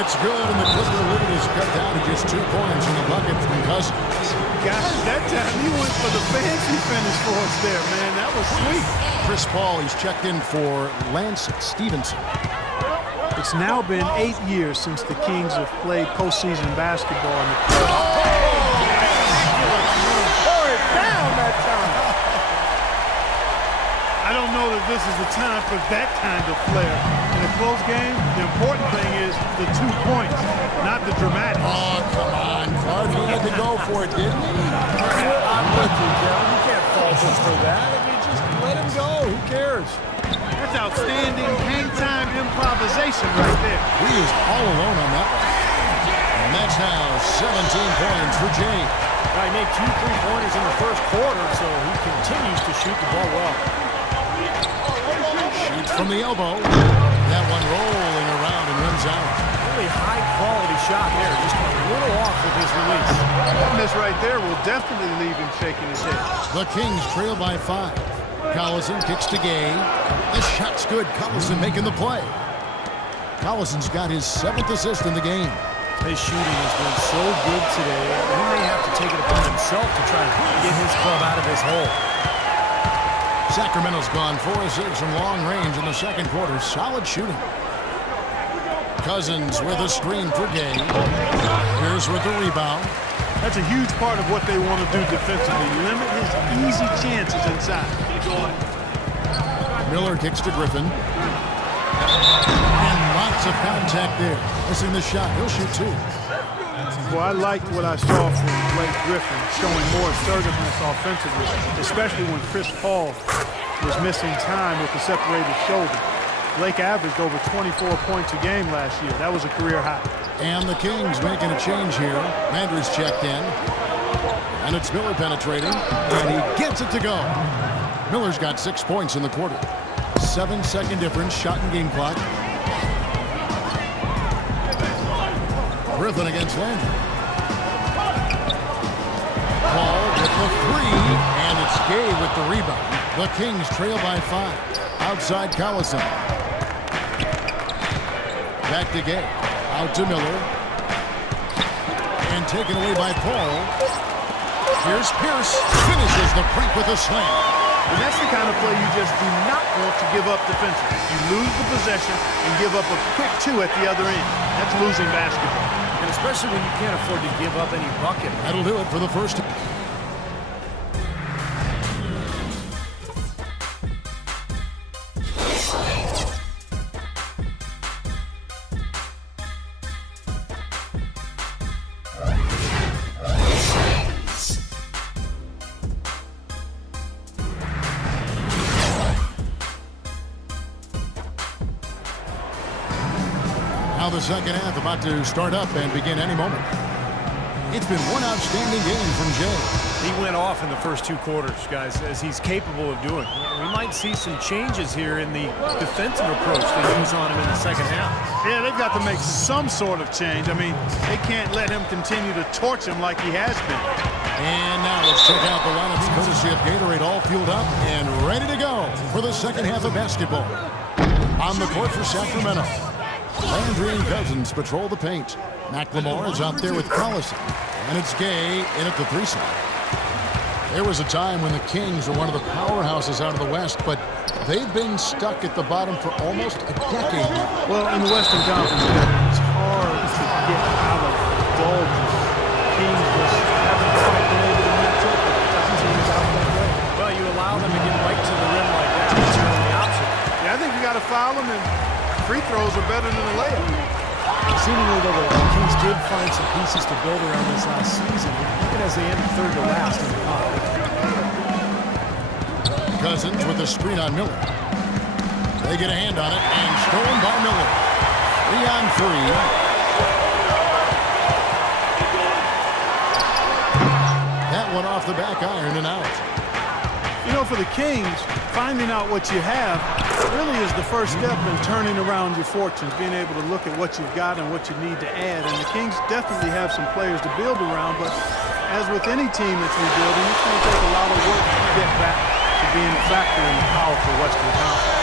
It's good, and the Clipper lead is cut down to just 2 points in the bucket from Cousins. Gosh, that time he went for the fancy finish for us there, man. That was sweet. Chris Paul, he's checked in for Lance Stevenson. It's now been 8 years since the Kings have played postseason basketball in the playoffs. Pour it down that time. I don't know that this is the time for that kind of flair. In a close game, the important thing is the 2 points, not the dramatic. Oh, come on. Clark, he had to go for it, didn't he? I'm with you, Joe. You can't fault him for that. I mean, just let him go. Who cares? That's outstanding hang-time improvisation right there. He is all alone on that one. And that's now 17 points for Jay. He made 2 3-pointers in the first quarter, so he continues to shoot the ball well. Shoots from the elbow. That one rolling around and rims out. Really high-quality shot there, just a little off with his release. This right there will definitely leave him shaking his head. The Kings trail by 5. Collison kicks to Gay. The shot's good. Collison making the play. Collison's got his 7th assist in the game. His shooting has been so good today. He may have to take it upon himself to try to get his club out of this hole. Sacramento's gone 4 of 6 from long range in the second quarter. Solid shooting. Cousins with a screen for Gay. Here's with the rebound. That's a huge part of what they want to do defensively. Limit his easy chances inside. Miller kicks to Griffin. And lots of contact there. Missing the shot. He'll shoot 2. Well, I liked what I saw from Blake Griffin, showing more assertiveness offensively, especially when Chris Paul was missing time with the separated shoulder. Blake averaged over 24 points a game last year. That was a career high. And the Kings making a change here. Landry's checked in. And it's Miller penetrating. And he gets it to go. Miller's got 6 points in the quarter. 7-second difference, shot and game clock. Griffin against Landry. Paul with the 3, and it's Gay with the rebound. The Kings trail by 5. Outside Collison. Back to Gay. Out to Miller. And taken away by Paul. Here's Pierce. Finishes the break with a slam. And that's the kind of play you just do not want to give up defensively. You lose the possession and give up a quick 2 at the other end. That's losing basketball. And especially when you can't afford to give up any bucket. That'll do it for the first time. Now the second half about to start up and begin any moment. It's been one outstanding game from Jay. He went off in the first 2 quarters, guys, as he's capable of doing. We might see some changes here in the defensive approach they use on him in the second half. Yeah, they've got to make some sort of change. I mean, they can't let him continue to torch him like he has been. And now let's check out the lineups courtesy of Gatorade, all fueled up and ready to go for the second half of basketball. On the court for Sacramento, Landry and Cousins patrol the paint. McLemore is out there with Collison. And it's Gay in at the 3 side. There was a time when the Kings were one of the powerhouses out of the West, but they've been stuck at the bottom for almost a decade now. Well, in the Western Conference, it's hard to get out of doldrums. Kings just haven't quite been able to match up with the teams out that way. Well, you allow them to get right to the rim like that. It's your only option. Yeah, I think you got to foul them, and free throws are better than a layup. Seemingly, though, the Kings did find some pieces to build around this last season, even as they ended third to last in the conference. Cousins with a screen on Miller. They get a hand on it, and stolen by Miller. 3-on-3. That one off the back iron and out. You know, for the Kings, finding out what you have really is the first step in turning around your fortunes, being able to look at what you've got and what you need to add. And the Kings definitely have some players to build around, but as with any team that's rebuilding, it's going to take a lot of work to get back to being a factor in the powerful Western Conference.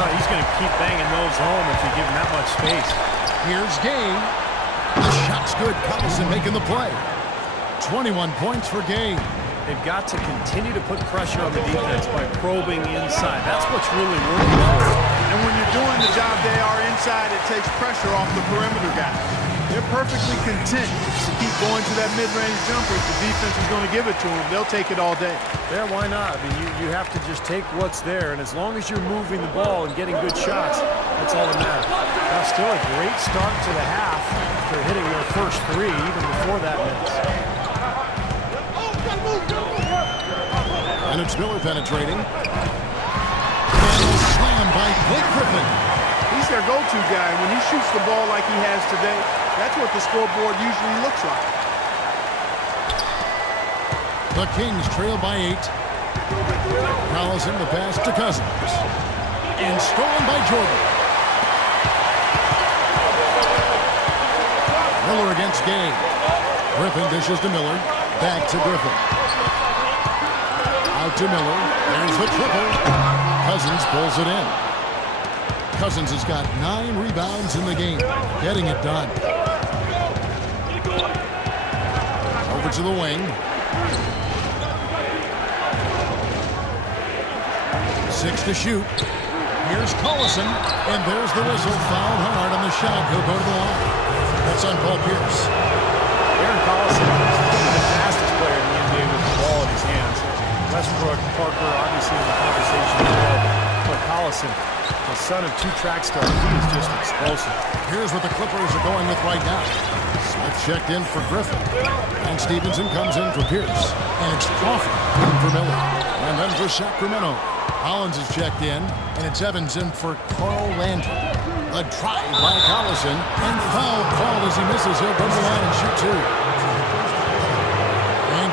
Well, he's going to keep banging those home if you give him that much space. Here's Gay. The shot's good. Collison making the play. 21 points for Gay. They've got to continue to put pressure on the defense by probing inside. That's what's really working for them. And when you're doing the job they are inside, it takes pressure off the perimeter guys. They're perfectly content to keep going to that mid-range jumper. If the defense is going to give it to them, they'll take it all day. Yeah, why not? I mean, you have to just take what's there, and as long as you're moving the ball and getting good shots, that's all that matters. Now, still a great start to the half after hitting their first three, even before that miss. And it's Miller penetrating. And slam by Blake Griffin. He's their go-to guy. When he shoots the ball like he has today, that's what the scoreboard usually looks like. The Kings trail by 8. Collison the pass to Cousins. And stolen by Jordan. Miller against Gay. Griffin dishes to Miller. Back to Griffin. Out to Miller. There's the triple. Cousins pulls it in. Cousins has got 9 rebounds in the game. Getting it done. Over to the wing. 6 to shoot. Here's Collison. And there's the whistle. Fouled hard on the shot. He'll go to the line. That's on Paul Pierce. Aaron Collison is the fastest player in the NBA with the ball in his hands. Westbrook, Parker, obviously in the conversation as well. But Collison, the son of 2 track stars, he is just explosive. Here's what the Clippers are going with right now. Smith checked in for Griffin. And Stevenson comes in for Pierce. And it's Crawford in for Miller. And then for Sacramento, Hollins is checked in. And it's Evans in for Carl Landry. A drive by Collison. And foul called as he misses. He'll go to the line and shoot 2.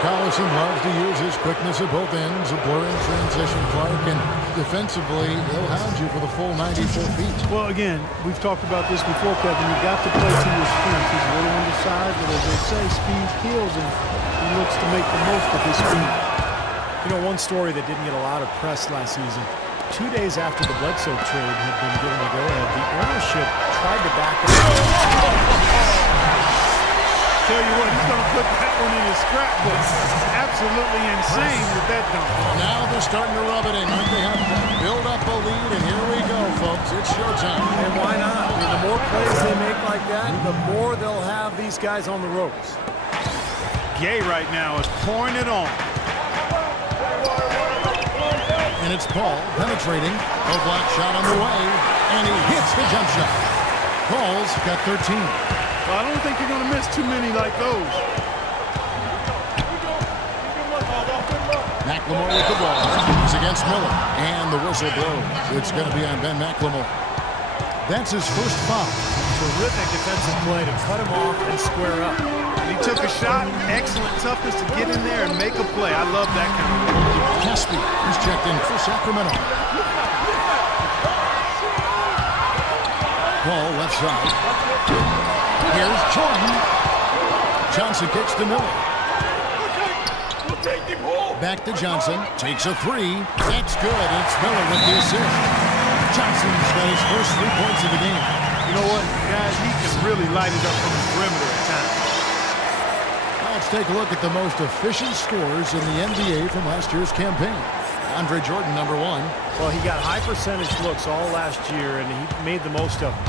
Collison loves to use his quickness at both ends, a blurring transition, Clark, and defensively, he'll hound you for the full 94 feet. Well, again, we've talked about this before, Kevin. You've got to play to your strength. He's a little on the side, but as they say, speed kills, and he looks to make the most of his speed. You know, one story that didn't get a lot of press last season, 2 days after the Bledsoe trade had been given a go-ahead, the ownership tried to back it. Tell you what, he's going to put that one in his scrapbook. Absolutely insane with that dunk. Now they're starting to rub it in. Aren't they? Have to build up a lead, and here we go, folks. It's showtime. And why not? I mean, the more plays they make like that, the more they'll have these guys on the ropes. Gay right now is pouring it on. And it's Paul penetrating. A block shot on the way, and he hits the jump shot. Paul's got 13. Well, I don't think you're going to miss too many like those. McLemore with the ball. He's against Miller. And the whistle blows. It's going to be on Ben McLemore. That's his first foul. Terrific defensive play to cut him off and square up. He took a shot. Excellent toughness to get in there and make a play. I love that kind of play. Caspi is checked in for Sacramento. Ball left side. Here's Jordan. Johnson kicks to Miller. Back to Johnson. Takes a 3. That's good. It's Miller with the assist. Johnson's got his first 3 points of the game. You know what, guys? He can really light it up from the perimeter at times. Now let's take a look at the most efficient scorers in the NBA from last year's campaign. Andre Jordan, number 1. Well, he got high percentage looks all last year, and he made the most of them.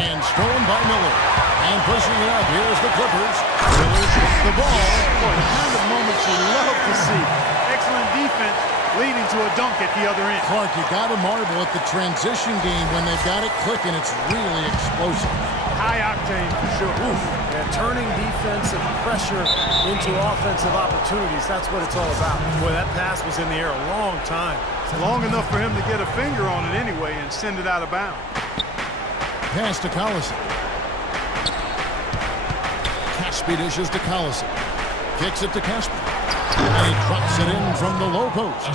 And stolen by Miller. And pushing it up. Here's the Clippers. Miller's the ball. Boy, the kind of moments you love to see. Excellent defense leading to a dunk at the other end. Clark, you got to marvel at the transition game when they've got it clicking. It's really explosive. High octane for sure. Oof. Yeah, turning defensive pressure into offensive opportunities. That's what it's all about. Boy, that pass was in the air a long time. It's long enough for him to get a finger on it anyway and send it out of bounds. Pass to Collison. Caspi dishes to Collison. Kicks it to Caspi. And he drops it in from the low post.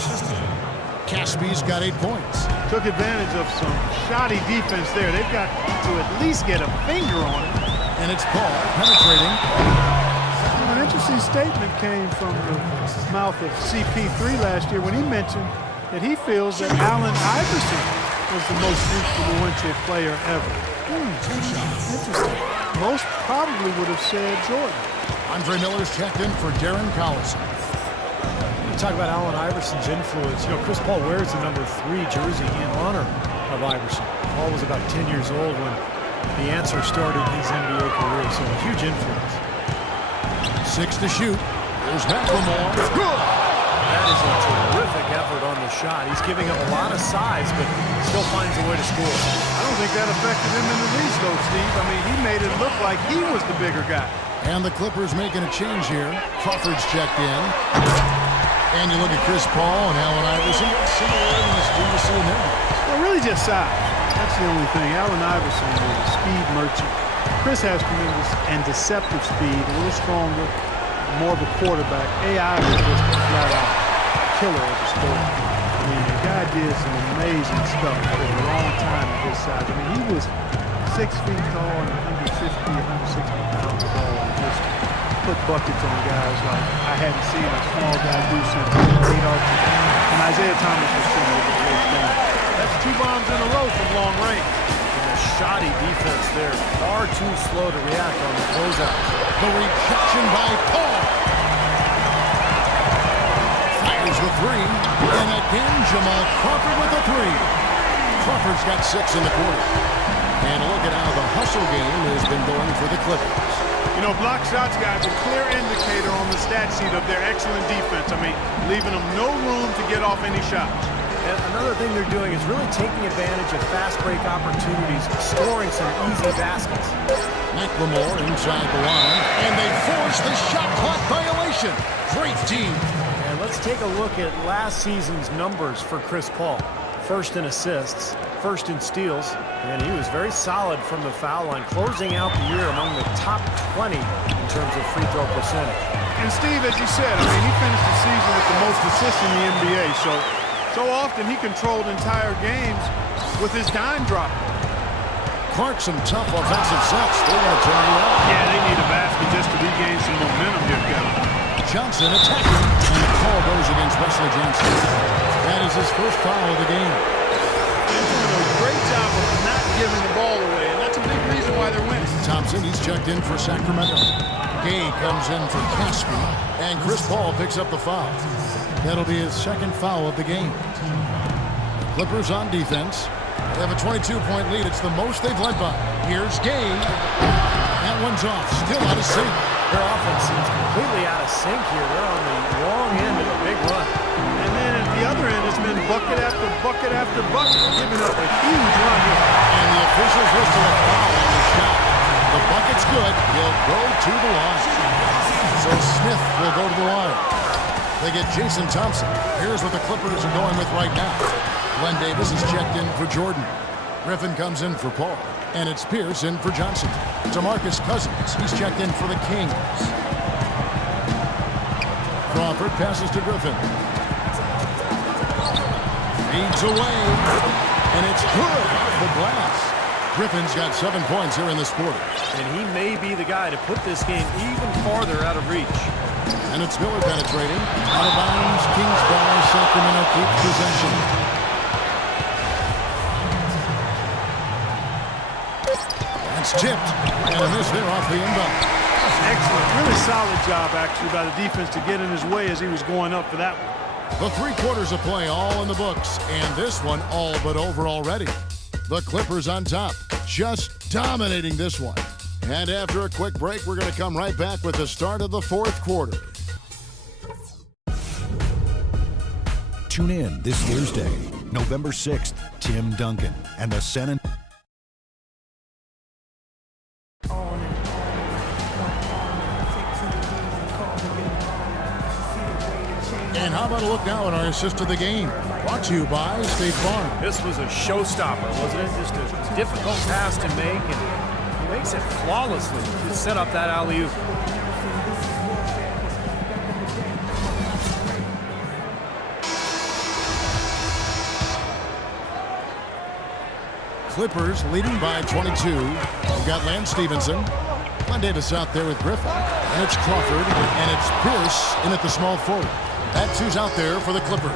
Caspi's got 8 points. Took advantage of some shoddy defense there. They've got to at least get a finger on it. And it's Paul penetrating. An interesting statement came from the mouth of CP3 last year when he mentioned that he feels that Allen Iverson was the most influential player ever? Interesting. Most probably would have said Jordan. Andre Miller's checked in for Darren Collison. You talk about Allen Iverson's influence. You know, Chris Paul wears the number 3 jersey in honor of Iverson. Paul was about 10 years old when the answer started his NBA career, so a huge influence. 6 to shoot. Here's McLemore. Good! That is a terrific effort on the shot. He's giving up a lot of size, but still finds a way to score. I don't think that affected him in the least, though, Steve. I mean, he made it look like he was the bigger guy. And the Clippers making a change here. Crawford's checked in. And you look at Chris Paul and Allen Iverson. What similarities do you see in there? Well, really just size. That's the only thing. Allen Iverson is a speed merchant. Chris has tremendous and deceptive speed, a little stronger, more of a quarterback. AI was just a flat-out killer of the score. I mean, the guy did some amazing stuff for a long time at his size. I mean, he was 6 feet tall and 150, 160 pounds tall, and just put buckets on guys like I hadn't seen a small guy do something. And Isaiah Thomas was sitting over the waist down. That's 2 bombs in a row from long range. And a shoddy defense there. Far too slow to react on the closeout. The rejection by Paul. Fires the 3. And again, Jamal Crawford with the 3. Crawford's got 6 in the quarter. And look at how the hustle game has been going for the Clippers. You know, block shots, guys, a clear indicator on the stat sheet of their excellent defense. I mean, leaving them no room to get off any shots. And another thing they're doing is really taking advantage of fast break opportunities, scoring some easy baskets. McLemore inside the line, and they force the shot clock violation. Great team. And let's take a look at last season's numbers for Chris Paul. First in assists, first in steals, and he was very solid from the foul line, closing out the year among the top 20 in terms of free throw percentage. And Steve, as you said, I mean, he finished the season with the most assists in the NBA, so often he controlled entire games with his dime drop. Clark, some tough offensive sets. They want to turn it around. Yeah, they need a basket just to regain some momentum here, Kevin. Johnson attacking, and the call goes against Wesley Johnson. That is his first foul of the game. They're doing a great job of not giving the ball away, and that's a big reason why they're winning. Thompson, he's checked in for Sacramento. Gay comes in for Caspi, and Chris Paul picks up the foul. That'll be his second foul of the game. Clippers on defense. They have a 22-point lead. It's the most they've led by. Here's Gay. That one's off. Still out of sync. Their offense seems completely out of sync here. They're on the wrong end of a big run. And then at the other end, it's been bucket after bucket after bucket, giving up a huge run here. And the officials whistle a foul on the shot. The bucket's good. He'll go to the line. So Smith will go to the line. They get Jason Thompson. Here's what the Clippers are going with right now. Glenn Davis is checked in for Jordan. Griffin comes in for Paul. And it's Pierce in for Johnson. DeMarcus Cousins, he's checked in for the Kings. Crawford passes to Griffin. Feeds away. And it's good off the glass. Griffin's got 7 points here in this quarter. And he may be the guy to put this game even farther out of reach. And it's Miller penetrating. Out of bounds, Kings ball. Sacramento keeps possession. That's tipped. And a miss there off the inbound. Excellent. Really solid job, actually, by the defense to get in his way as he was going up for that one. The 3 quarters of play all in the books. And this one all but over already. The Clippers on top. Just dominating this one. And after a quick break, we're going to come right back with the start of the 4th quarter. Tune in this Thursday, November 6th, Tim Duncan and the San Antonio. And how about a look now at our assist of the game? Brought to you by State Farm. This was a showstopper, wasn't it? Just a difficult pass to make, and he makes it flawlessly to set up that alley-oop. Clippers leading by 22. We've got Lance Stevenson. Glenn Davis out there with Griffin. And it's Crawford, and it's Pierce in at the small forward. That's who's out there for the Clippers.